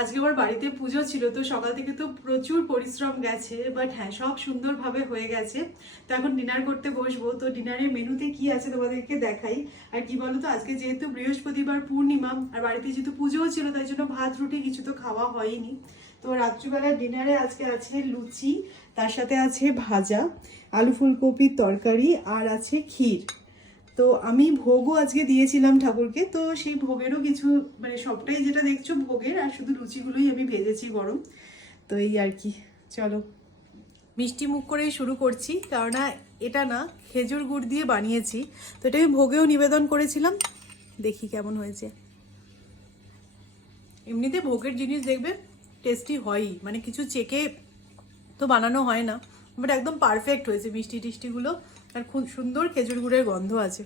আজকে আমার বাড়িতে পুজো ছিল, তো সকাল থেকে তো প্রচুর পরিশ্রম গেছে বাট হ্যাঁ সব সুন্দরভাবে হয়ে গেছে। তো এখন ডিনার করতে বসবো, তো ডিনারের মেনুতে কি আছে তোমাদেরকে দেখাই। আর কি বলো তো আজকে যেহেতু বৃহস্পতিবার পূর্ণিমা, আর বাড়িতে যেহেতু পুজোও ছিল, তাই জন্য ভাত, রুটি কিছু তো খাওয়া হয়নি। তো রাত্রিবেলার ডিনারে আজকে আছে লুচি, তার সাথে আছে ভাজা, আলু ফুলকপির তরকারি, আর আছে ক্ষীর। তো আমি ভোগও আজকে দিয়েছিলাম ঠাকুরকে, তো সেই ভোগেরও কিছু মানে সবটাই যেটা দেখছ ভোগের, আর শুধু লুচিগুলোই আমি ভেজেছি গরম। তো এই আর কি, চলো। মিষ্টি মুখ করেই শুরু করছি কেননা এটা না, খেজুর গুড় দিয়ে বানিয়েছি। তো এটা আমি ভোগেও নিবেদন করেছিলাম, দেখি কেমন হয়েছে। এমনিতে ভোগের জিনিস দেখবে টেস্টি হয়ই মানে কিছু চেকে তো বানানো হয় না বাট একদম পারফেক্ট হয়েছে মিষ্টি টিষ্টিগুলো। আর খুব সুন্দর খেজুর গুড়ের গন্ধ আছে।